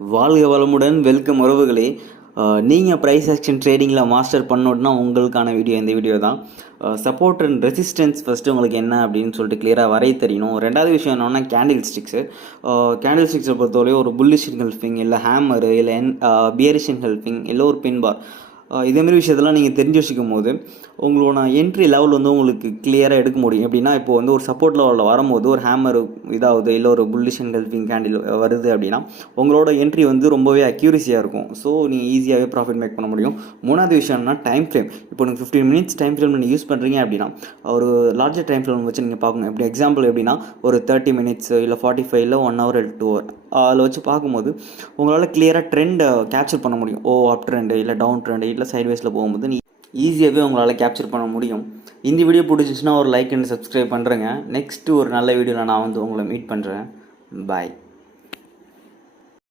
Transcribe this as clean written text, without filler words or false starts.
வாழ்க வளமுடன். வெல்கம் உறவுகளே. நீங்கள் ப்ரைஸ் ஆக்ஷன் ட்ரேடிங்கில் மாஸ்டர் பண்ணோன்னா உங்களுக்கான வீடியோ இந்த வீடியோ தான். சப்போர்ட் அண்ட் ரெசிஸ்டன்ஸ் ஃபஸ்ட்டு உங்களுக்கு என்ன அப்படின்னு சொல்லிட்டு கிளியராக வரைய தெரியணும். ரெண்டாவது விஷயம் என்னென்னா கேண்டில் ஸ்டிக்ஸு. கேண்டில் ஸ்டிக்ஸை பொறுத்தவரையும் ஒரு புல்லிஷ் ஹெல்பிங், இல்லை ஹேமரு, இல்லை பியரிஷ் ஹெல்பிங், இல்லை ஒரு பின் பார், இதேமாரி விஷயத்தெல்லாம் நீங்கள் தெரிஞ்சு வச்சுக்கும் போது உங்களோட என்ட்ரி லெவல் வந்து உங்களுக்கு கிளியராக எடுக்க முடியும். எப்படின்னா இப்போ வந்து ஒரு சப்போர்ட் லெவலில் வரும்போது ஒரு ஹேமர் இதாகுது, இல்லை ஒரு புல்லிஷ் அண்ட் ஹெல்பிங் கேண்டில் வருது அப்படின்னா உங்களோட என்ட்ரி வந்து ரொம்பவே அக்யூரஸியாக இருக்கும். ஸோ நீங்கள் ஈஸியாகவே ப்ராஃபிட் மேக் பண்ண முடியும். மூணாவது விஷயம்னா டைம் ஃப்ரேம். இப்போ நீங்கள் 15 மினிட்ஸ் டைம் ஃப்ரேம் நீங்கள் யூஸ் பண்ணுறீங்க அப்படின்னா ஒரு லார்ஜர் டைம் ஃப்ரேம் வச்சு நீங்கள் பார்க்கணும். எப்படி எக்ஸாம்பிள் எப்படின்னா ஒரு 30 மினிட்ஸ், இல்லை 45, இல்லை 1 ஹவர், இல்லை 2 ஹவர், அதில் வச்சு பார்க்கும்போது உங்களால் கிளியராக ட்ரெண்டை கேப்சர் பண்ண முடியும். அப் ட்ரெண்டு, இல்லை டவுன் ட்ரெண்டு, இல்லை சைட்வேஸில் போகும்போது ஈஸியாகவே உங்களால் கேப்சர் பண்ண முடியும். இந்த வீடியோ பிடிச்சிச்சுன்னா ஒரு லைக் அண்ட் சப்ஸ்கிரைப் பண்ணுறேங்க. நெக்ஸ்ட்டு ஒரு நல்ல வீடியோவில் நான் வந்து உங்களை மீட் பண்ணுறேன். பாய்.